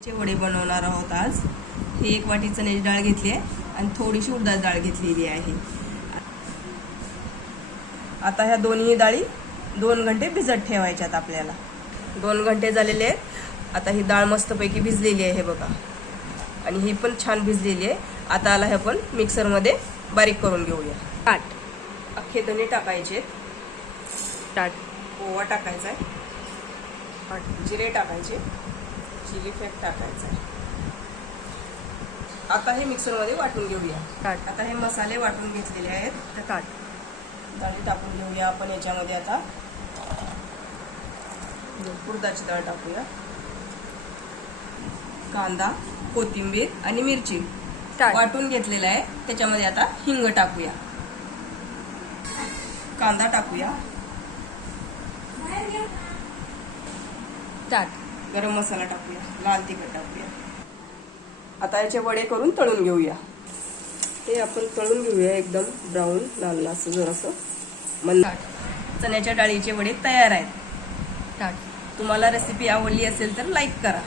चे वडे बनवणार आहोत आज। ही 1 वाटी चण्याची डाळ घेतली आहे आणि थोडीशी उडदाची डाळ घेतलेली आहे। आता ह्या दोन्ही डाळी 2 घंटे भिजत ठेवायच्यात आपल्याला। 2 घंटे झालेले आहेत। आता ही डाळ मस्तपैकी भिजलेली आहे हे बघा, आणि ही पण छान भिजलेली आहे। आता आला हे आपण मिक्सर मध्ये बारीक करून घेऊया। ताट अख्खे धने टाकायचे, ताट ओवा टाकायचा आहे, जिरे टाकायचे, चिली फ्लेक्स टाकायचा आहे। आता हे मिक्सर मध्ये वाटून घेऊया। आता हे मसाले वाटून घेतलेले आहेत, तर डाळी टाकून घेऊया आपण याच्यामध्ये। आता उडदाची डाळ टाकूया, कांदा, कोथिंबीर आणि मिरची वाटून घेतलेला आहे। त्याच्यामध्ये आता हिंग टाकूया, कांदा टाकूया, गरम मसाला टाकूया, लाल तिखट टाकूया। आता याचे वडे करून तळून घेऊया। हे आपण तळून घेऊया एकदम ब्राऊन लाल असं जरासं मंद। चण्याच्या डाळीचे वडे तयार आहेत। तुम्हाला रेसिपी आवडली असेल तर लाईक करा।